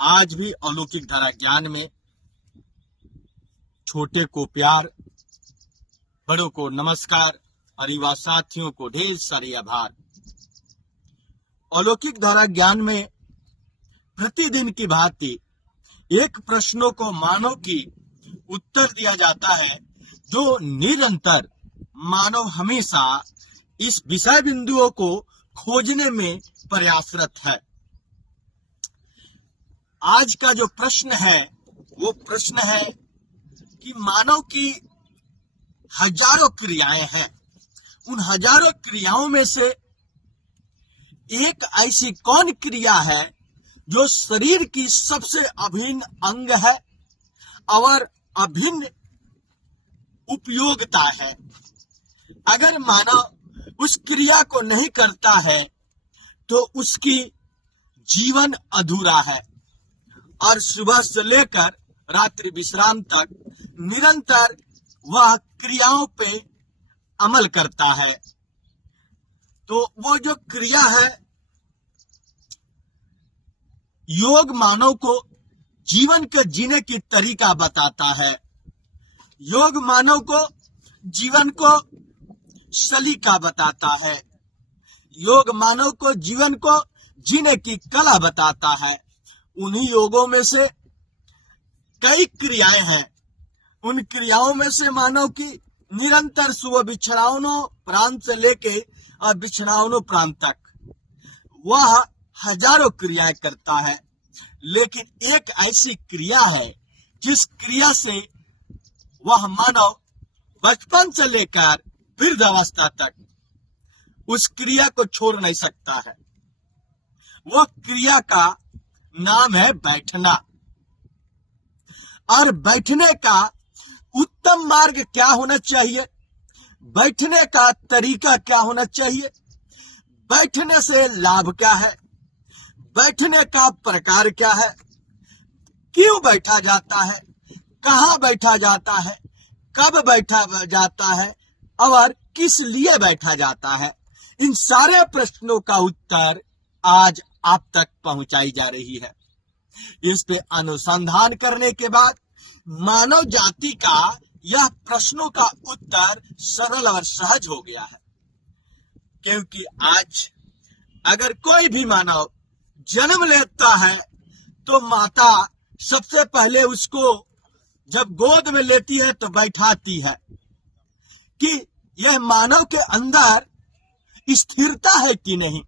आज भी अलौकिक धारा ज्ञान में छोटे को प्यार, बड़ों को नमस्कार और युवा साथियों को ढेर सारे आभार। अलौकिक धारा ज्ञान में प्रतिदिन की भांति एक प्रश्नों को मानव की उत्तर दिया जाता है, जो निरंतर मानव हमेशा इस विषय बिंदुओं को खोजने में प्रयासरत है। आज का जो प्रश्न है वो प्रश्न है कि मानव की हजारों क्रियाएं हैं, उन हजारों क्रियाओं में से एक ऐसी कौन क्रिया है जो शरीर की सबसे अभिन्न अंग है और अभिन्न उपयोगिता है। अगर मानव उस क्रिया को नहीं करता है तो उसकी जीवन अधूरा है और सुबह से लेकर रात्रि विश्राम तक निरंतर वह क्रियाओं पे अमल करता है। तो वो जो क्रिया है, योग मानव को जीवन के जीने की तरीका बताता है। योग मानव को जीवन को सलीका बताता है। योग मानव को जीवन को जीने की कला बताता है। उन्हीं योगों में से कई क्रियाएं हैं। उन क्रियाओं में से मानव की निरंतर सुबह बिछड़ावनों प्रांत से लेके और बिछड़ावनों प्रांत तक वह हजारों क्रियाएं करता है, लेकिन एक ऐसी क्रिया है जिस क्रिया से वह मानव बचपन से लेकर वृद्धावस्था तक उस क्रिया को छोड़ नहीं सकता है। वो क्रिया का नाम है बैठना। और बैठने का उत्तम मार्ग क्या होना चाहिए, बैठने का तरीका क्या होना चाहिए, बैठने से लाभ क्या है, बैठने का प्रकार क्या है, क्यों बैठा जाता है, कहाँ बैठा जाता है, कब बैठा जाता है और किस लिए बैठा जाता है, इन सारे प्रश्नों का उत्तर आज आप तक पहुंचाई जा रही है। इस पे अनुसंधान करने के बाद मानव जाति का यह प्रश्नों का उत्तर सरल और सहज हो गया है। क्योंकि आज अगर कोई भी मानव जन्म लेता है तो माता सबसे पहले उसको जब गोद में लेती है तो बैठाती है कि यह मानव के अंदर स्थिरता है कि नहीं।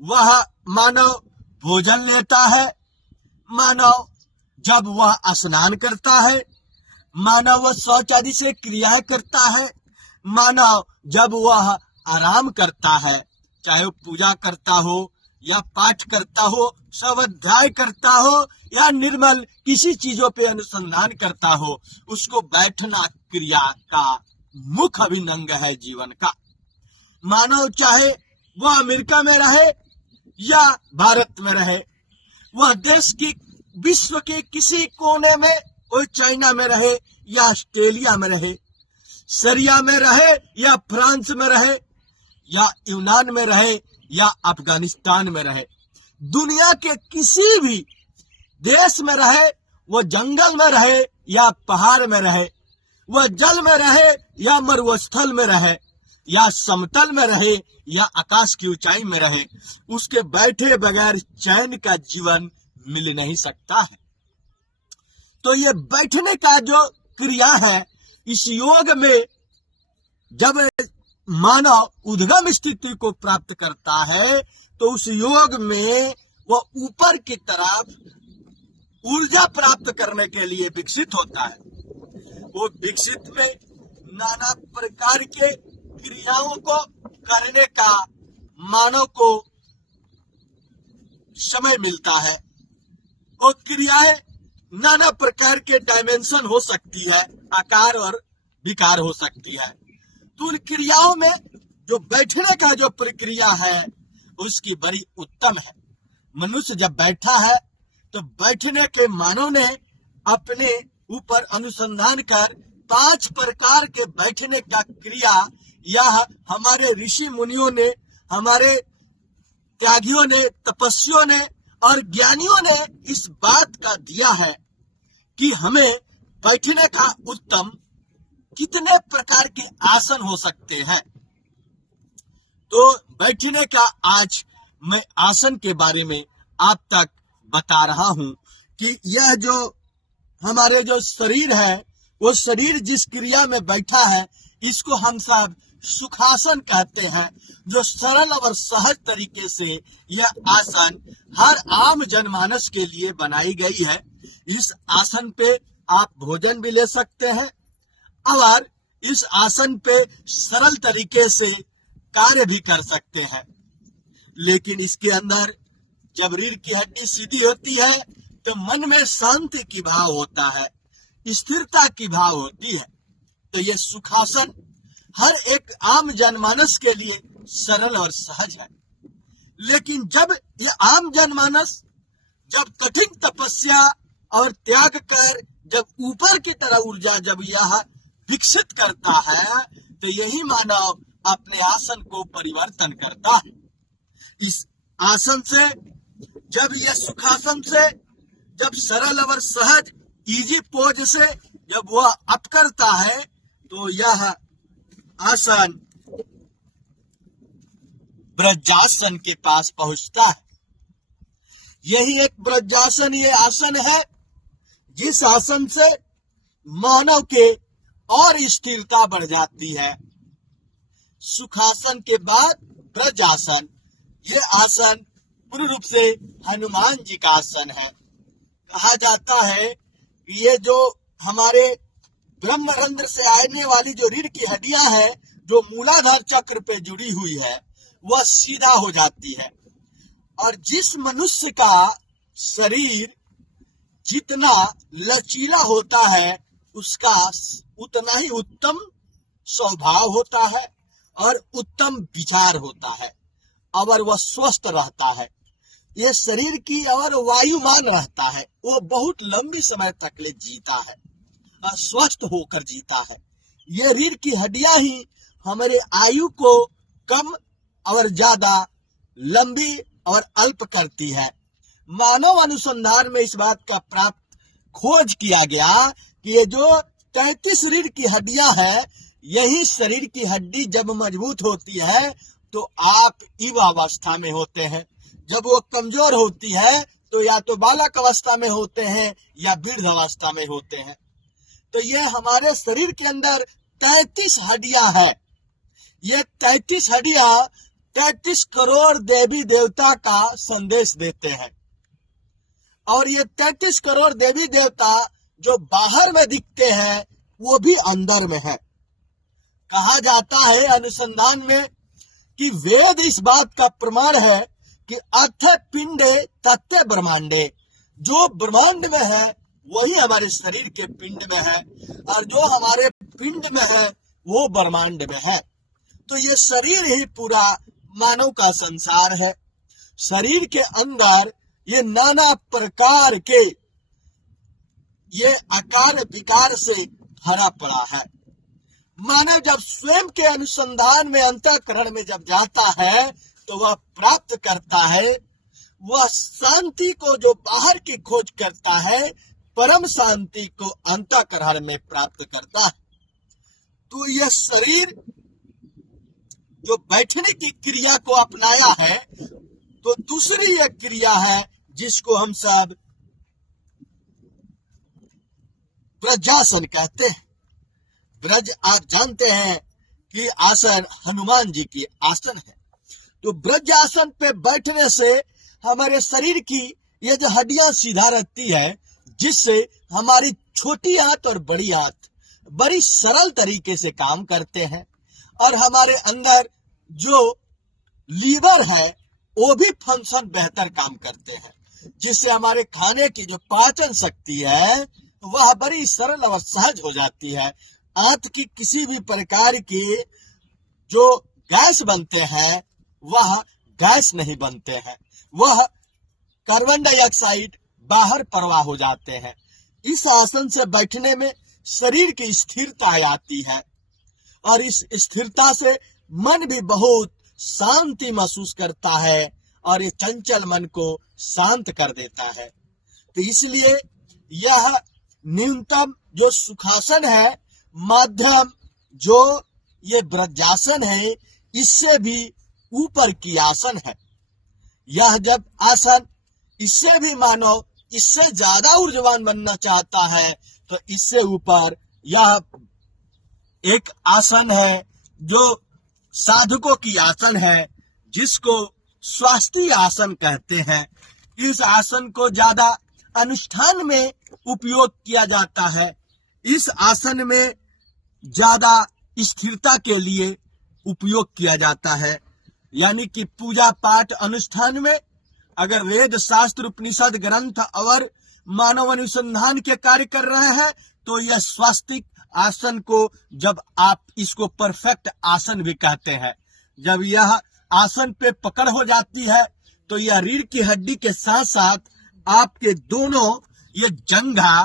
वह मानव भोजन लेता है, मानव जब वह स्नान करता है, मानव वह शौच आदि से क्रियाएं करता है, मानव जब वह आराम करता है, चाहे वो पूजा करता हो या पाठ करता हो, स्वाध्याय करता हो या निर्मल किसी चीजों पे अनुसंधान करता हो, उसको बैठना क्रिया का मुख्य अभिन्न अंग है जीवन का। मानव चाहे वह अमेरिका में रहे या भारत में रहे, वह देश की विश्व के किसी कोने में, वो चाइना में रहे या ऑस्ट्रेलिया में रहे, सीरिया में रहे या फ्रांस में रहे या यूनान में रहे या अफगानिस्तान में रहे, दुनिया के किसी भी देश में रहे, वो जंगल में रहे या पहाड़ में रहे, वह जल में रहे या मरुस्थल में रहे या समतल में रहे या आकाश की ऊंचाई में रहे, उसके बैठे बगैर चैन का जीवन मिल नहीं सकता है। तो ये बैठने का जो क्रिया है, इस योग में जब मानव उद्गम स्थिति को प्राप्त करता है तो उस योग में वह ऊपर की तरफ ऊर्जा प्राप्त करने के लिए विकसित होता है। वो विकसित में नाना प्रकार के क्रियाओं को करने का मानव को समय मिलता है। वो क्रियाएं नाना प्रकार के डायमेंशन हो सकती है, आकार और विकार हो सकती है। तो उन क्रियाओं में जो बैठने का जो प्रक्रिया है उसकी बड़ी उत्तम है। मनुष्य जब बैठा है तो बैठने के मानव ने अपने ऊपर अनुसंधान कर 5 प्रकार के बैठने का क्रिया, यह हमारे ऋषि मुनियों ने, हमारे त्यागियों ने, तपस्वियों ने और ज्ञानियों ने इस बात का दिया है कि हमें बैठने का उत्तम कितने प्रकार के आसन हो सकते हैं। तो बैठने का आज मैं आसन के बारे में आप तक बता रहा हूं कि यह जो हमारे जो शरीर है, वो शरीर जिस क्रिया में बैठा है, इसको हम सब सुखासन कहते हैं। जो सरल और सहज तरीके से यह आसन हर आम जनमानस के लिए बनाई गई है। इस आसन पे आप भोजन भी ले सकते हैं और इस आसन पे सरल तरीके से कार्य भी कर सकते हैं। लेकिन इसके अंदर जब रीढ़ की हड्डी सीधी होती है तो मन में शांति की भाव होता है, स्थिरता की भाव होती है। तो ये सुखासन हर एक आम जनमानस के लिए सरल और सहज है। लेकिन जब ये आम जनमानस जब कठिन तपस्या और त्याग कर जब ऊपर की तरह ऊर्जा जब यह विकसित करता है, तो यही मानव अपने आसन को परिवर्तन करता है। इस आसन से जब यह सुखासन से जब सरल और सहज इजी पोज से जब वह अप करता है, तो यह आसन ब्रजासन के पास पहुंचता है। यही एक ब्रजासन ये आसन है जिस आसन से मानव के और स्थिरता बढ़ जाती है। सुखासन के बाद ब्रजासन, ये आसन पूर्ण रूप से हनुमान जी का आसन है। कहा जाता है कि ये जो हमारे ब्रह्मरंध्र से आने वाली जो रीढ़ की हड्डियां है, जो मूलाधार चक्र पे जुड़ी हुई है, वह सीधा हो जाती है। और जिस मनुष्य का शरीर जितना लचीला होता है, उसका उतना ही उत्तम स्वभाव होता है और उत्तम विचार होता है और वह स्वस्थ रहता है। ये शरीर की और वायुमान रहता है, वो बहुत लंबी समय तक ले जीता है और स्वस्थ होकर जीता है। ये रीढ़ की हड्डियां ही हमारे आयु को कम और ज्यादा, लंबी और अल्प करती है। मानव अनुसंधान में इस बात का प्राप्त खोज किया गया कि ये जो 33 रीढ़ की हड्डियां हैं, यही शरीर की हड्डी जब मजबूत होती है तो आप युवा अवस्था में होते हैं। जब वो कमजोर होती है तो या तो बालक अवस्था में होते हैं या वृद्ध अवस्था में होते हैं। तो ये हमारे शरीर के अंदर 33 हड्डियां हैं। ये 33 हड्डियां 33 करोड़ देवी देवता का संदेश देते हैं। और ये 33 करोड़ देवी देवता जो बाहर में दिखते हैं, वो भी अंदर में है। कहा जाता है अनुसंधान में कि वेद इस बात का प्रमाण है कि अथ पिंडे तत्व ब्रह्मांडे, जो ब्रह्मांड में है वही हमारे शरीर के पिंड में है, और जो हमारे पिंड में है वो ब्रह्मांड में है। तो ये शरीर ही पूरा मानव का संसार है। शरीर के अंदर ये नाना प्रकार के ये आकार विकार से भरा पड़ा है। मानव जब स्वयं के अनुसंधान में अंतःकरण में जब जाता है तो वह प्राप्त करता है, वह शांति को जो बाहर की खोज करता है, परम शांति को अंतःकरण में प्राप्त करता है। तो यह शरीर जो बैठने की क्रिया को अपनाया है, तो दूसरी यह क्रिया है जिसको हम सब ब्रजासन कहते हैं। ब्रज आप जानते हैं कि आसन हनुमान जी की आसन है। तो ब्रज आसन पे बैठने से हमारे शरीर की ये जो हड्डियां सीधा रहती है, जिससे हमारी छोटी आंत और बड़ी आंत बड़ी सरल तरीके से काम करते हैं, और हमारे अंदर जो लीवर है वो भी फंक्शन बेहतर काम करते हैं, जिससे हमारे खाने की जो पाचन शक्ति है वह बड़ी सरल और सहज हो जाती है। आंत की किसी भी प्रकार की जो गैस बनते हैं वह गैस नहीं बनते हैं, वह कार्बन डाइऑक्साइड बाहर प्रवाह हो जाते हैं। इस आसन से बैठने में शरीर की स्थिरता आती है, और इस स्थिरता से मन भी बहुत शांति महसूस करता है और ये चंचल मन को शांत कर देता है। तो इसलिए यह न्यूनतम जो सुखासन है, माध्यम जो ये ब्रजासन है, इससे भी ऊपर की आसन है। यह जब आसन इससे भी मानव इससे ज्यादा ऊर्जावान बनना चाहता है तो इससे ऊपर यह एक आसन है जो साधकों की आसन है, जिसको स्वास्थ्य आसन कहते हैं। इस आसन को ज्यादा अनुष्ठान में उपयोग किया जाता है। इस आसन में ज्यादा स्थिरता के लिए उपयोग किया जाता है। यानी कि पूजा पाठ अनुष्ठान में अगर वेद शास्त्र उपनिषद ग्रंथ और मानव अनुसंधान के कार्य कर रहे हैं तो यह स्वास्तिक आसन को जब आप इसको परफेक्ट आसन भी कहते हैं। जब यह आसन पे पकड़ हो जाती है तो यह रीढ़ की हड्डी के साथ साथ आपके दोनों ये जंघा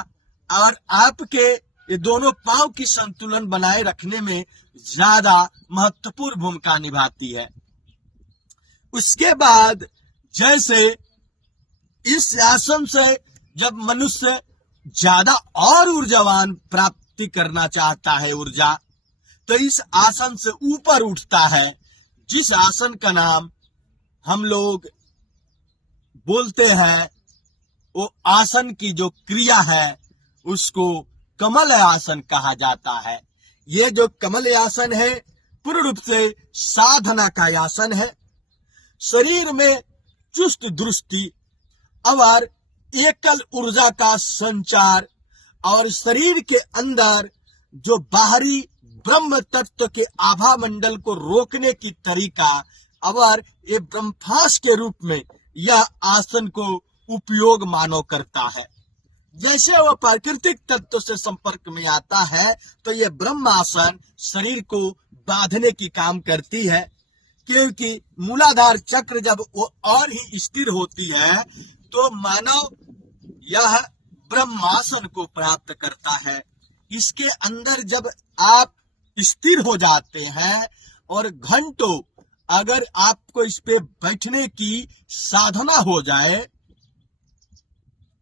और आपके ये दोनों पांव की संतुलन बनाए रखने में ज्यादा महत्वपूर्ण भूमिका निभाती है। उसके बाद जैसे इस आसन से जब मनुष्य ज्यादा और ऊर्जावान प्राप्ति करना चाहता है ऊर्जा, तो इस आसन से ऊपर उठता है, जिस आसन का नाम हम लोग बोलते हैं वो आसन की जो क्रिया है उसको कमल आसन कहा जाता है। ये जो कमल आसन है पूर्ण रूप से साधना का आसन है। शरीर में चुस्त दुरुस्ती और एकल ऊर्जा का संचार और शरीर के अंदर जो बाहरी ब्रह्म तत्व के आभा मंडल को रोकने की तरीका और ये ब्रह्मास के रूप में यह आसन को उपयोग मानव करता है। जैसे वह प्राकृतिक तत्व से संपर्क में आता है तो यह ब्रह्मासन शरीर को बांधने की काम करती है, क्योंकि मूलाधार चक्र जब वो और ही स्थिर होती है तो मानव यह ब्रह्मासन को प्राप्त करता है। इसके अंदर जब आप स्थिर हो जाते हैं और घंटों अगर आपको इस पे बैठने की साधना हो जाए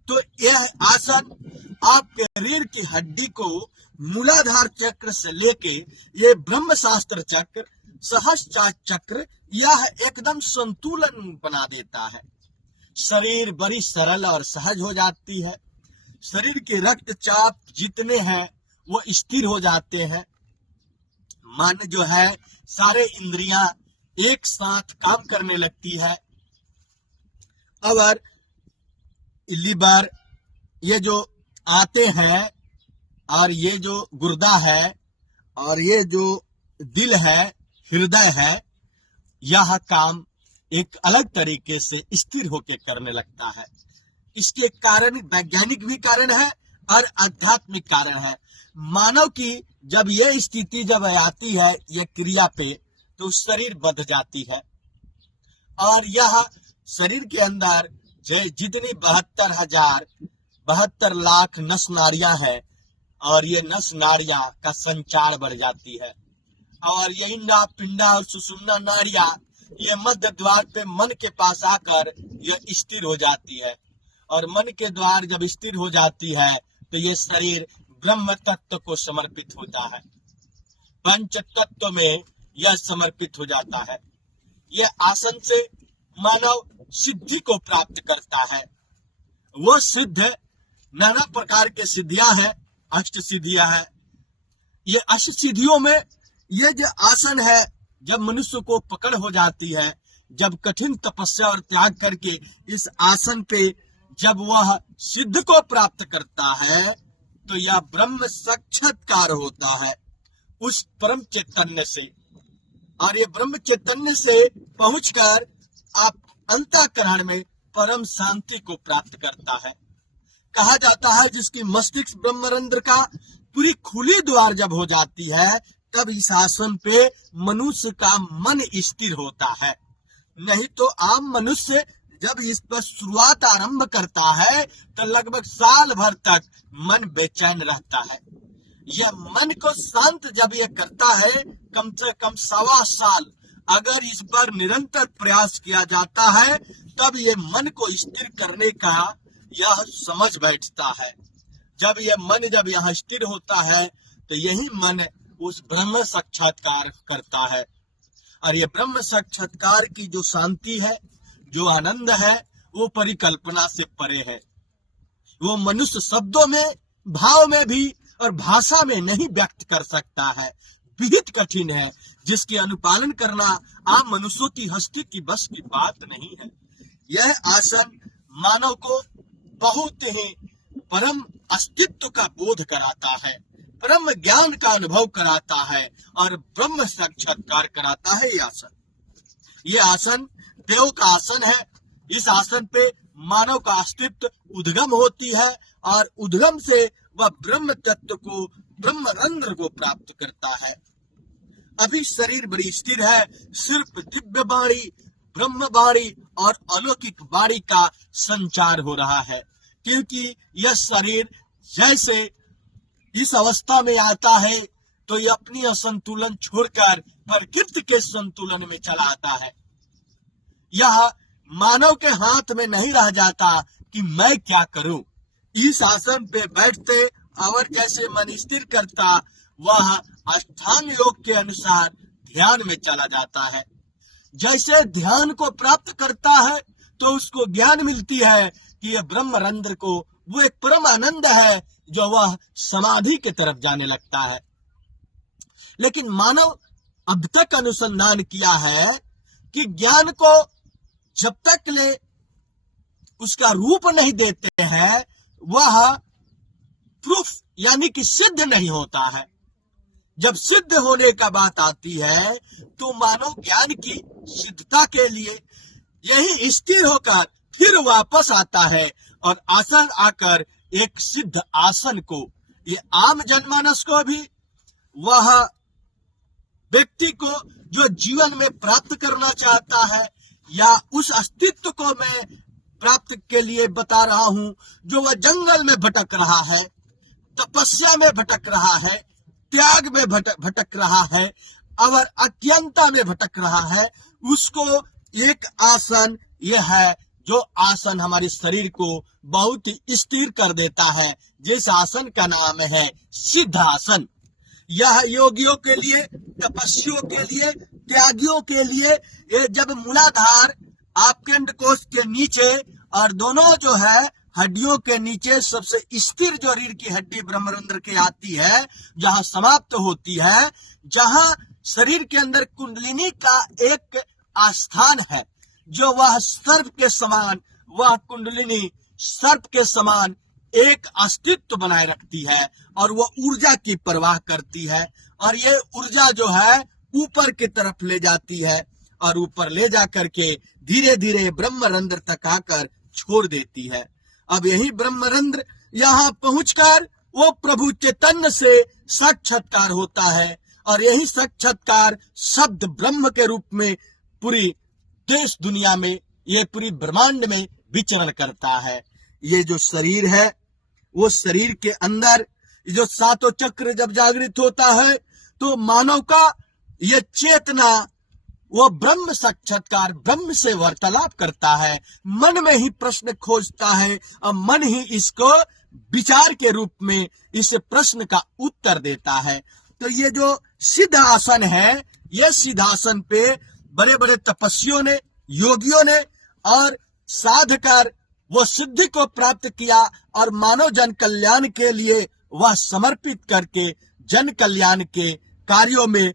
तो यह आसन आपके रीढ़ की हड्डी को मूलाधार चक्र से लेके ये ब्रह्म शास्त्र चक्र, सहस्त्रार चक्र, यह एकदम संतुलन बना देता है। शरीर बड़ी सरल और सहज हो जाती है। शरीर के रक्तचाप जितने हैं वो स्थिर हो जाते हैं। मन जो है सारे इंद्रियां एक साथ काम करने लगती है। और लिवर ये जो आते हैं और ये जो गुर्दा है और ये जो दिल है, हृदय है, यह काम एक अलग तरीके से स्थिर होकर करने लगता है। इसके कारण वैज्ञानिक भी कारण है और आध्यात्मिक कारण है। मानव की जब यह स्थिति जब आती है यह क्रिया पे तो शरीर बंध जाती है और यह शरीर के अंदर जितनी 72 लाख नस नाड़ियां है और ये नस नाड़ियां का संचार बढ़ जाती है और ये इंडा पिंडा और सुषुम्ना नाड़ियां ये मध्य द्वार पे मन के पास आकर यह स्थिर हो जाती है और मन के द्वार जब स्थिर हो जाती है तो ये शरीर ब्रह्म तत्व को समर्पित होता है। पंच तत्व में यह समर्पित हो जाता है। यह आसन से मानव सिद्धि को प्राप्त करता है। वो सिद्ध नाना प्रकार के सिद्धियां हैं, अष्ट सिद्धियां हैं। ये अष्ट सिद्धियों में ये जो आसन है जब मनुष्य को पकड़ हो जाती है, जब कठिन तपस्या और त्याग करके इस आसन पे जब वह सिद्ध को प्राप्त करता है तो यह ब्रह्म साक्षात्कार होता है उस परम चैतन्य से। और ये ब्रह्म चैतन्य से पहुंचकर आप अंतःकरण में परम शांति को प्राप्त करता है। कहा जाता है जिसकी मस्तिष्क ब्रह्मरंध्र का पूरी खुली द्वार जब हो जाती है तब इस आसन पे मनुष्य का मन स्थिर होता है। नहीं तो आम मनुष्य जब इस पर शुरुआत आरंभ करता है तो लगभग साल भर तक मन बेचैन रहता है। यह मन को शांत जब यह करता है कम से कम 1.25 साल अगर इस पर निरंतर प्रयास किया जाता है तब ये मन को स्थिर करने का यह समझ बैठता है। जब यहाँ स्थिर होता है तो यही मन उस ब्रह्म साक्षात्कार करता है। और ये ब्रह्म साक्षात्कार की जो शांति है, जो आनंद है, वो परिकल्पना से परे है। वो मनुष्य शब्दों में, भाव में भी और भाषा में नहीं व्यक्त कर सकता है। विहित कठिन है, जिसके अनुपालन करना आम मनुष्यों की हस्ती की बस की बात नहीं है। यह आसन मानव को बहुत ही परम अस्तित्व का बोध कराता है, परम ज्ञान का अनुभव कराता है और ब्रह्म साक्षात्कार कराता है। ये आसन देव का आसन है। इस आसन पे मानव का अस्तित्व उद्गम होती है और उद्गम से वह ब्रह्म तत्व को, ब्रह्म रंध्र को प्राप्त करता है। अभी शरीर बड़ी स्थिर है, सिर्फ दिव्य वाणी, ब्रह्म वाणी और अलौकिक वाणी का संचार हो रहा है, क्योंकि यह शरीर जैसे इस अवस्था में आता है तो ये अपनी असंतुलन छोड़कर प्रकृति के संतुलन में चला आता है। यह मानव के हाथ में नहीं रह जाता कि मैं क्या करूं। इस आसन पे बैठते और जैसे मन स्थिर करता, वह अष्टांग योग के अनुसार ध्यान में चला जाता है। जैसे ध्यान को प्राप्त करता है तो उसको ज्ञान मिलती है कि यह ब्रह्म रंध्र को वो एक परम आनंद है, जो वह समाधि की तरफ जाने लगता है। लेकिन मानव अब तक अनुसंधान किया है कि ज्ञान को जब तक ले उसका रूप नहीं देते हैं, वह प्रूफ यानी कि सिद्ध नहीं होता है। जब सिद्ध होने का बात आती है तो मानव ज्ञान की सिद्धता के लिए यही स्थिर होकर फिर वापस आता है और आसन आकर एक सिद्ध आसन को, ये आम जनमानस को भी, वह व्यक्ति को जो जीवन में प्राप्त करना चाहता है, या उस अस्तित्व को मैं प्राप्त के लिए बता रहा हूं, जो वह जंगल में भटक रहा है, तपस्या में भटक रहा है, त्याग में भटक रहा है और अज्ञानता में भटक रहा है, उसको एक आसन यह है जो आसन हमारे शरीर को बहुत ही स्थिर कर देता है, जिस आसन का नाम है सिद्ध आसन। यह योगियों के लिए, तपस्वियों के लिए, त्यागियों के लिए, ये जब मूलाधार आपके अंडकोश के नीचे और दोनों जो है हड्डियों के नीचे सबसे स्थिर जो रीढ़ की हड्डी ब्रह्मरंध्र के आती है, जहां समाप्त होती है, जहां शरीर के अंदर कुंडलिनी का एक आस्थान है, जो वह सर्प के समान, वह कुंडलिनी सर्प के समान एक अस्तित्व बनाए रखती है और वह ऊर्जा की परवाह करती है। और ये ऊर्जा जो है ऊपर की तरफ ले जाती है और ऊपर ले जा करके धीरे धीरे ब्रह्मरंध्र तक आकर छोड़ देती है। अब यही ब्रह्मरंध्र यहाँ पहुंचकर वो प्रभु चैतन्य से साक्षात्कार होता है और यही साक्षात्कार शब्द ब्रह्म के रूप में पूरी देश दुनिया में, ये पूरी ब्रह्मांड में विचरण करता है। ये जो शरीर है, वो शरीर के अंदर जो सातों चक्र जब जागृत होता है तो मानव का ये चेतना वो ब्रह्म साक्षात्कार, ब्रह्म से वार्तालाप करता है, मन में ही प्रश्न खोजता है और मन ही इसको विचार के रूप में इस प्रश्न का उत्तर देता है। तो ये जो सिद्ध आसन है, ये सिद्ध आसन पे बड़े बड़े तपस्वियों ने, योगियों ने और साधकर वो सिद्धि को प्राप्त किया और मानव जन कल्याण के लिए वह समर्पित करके जन कल्याण के कार्यों में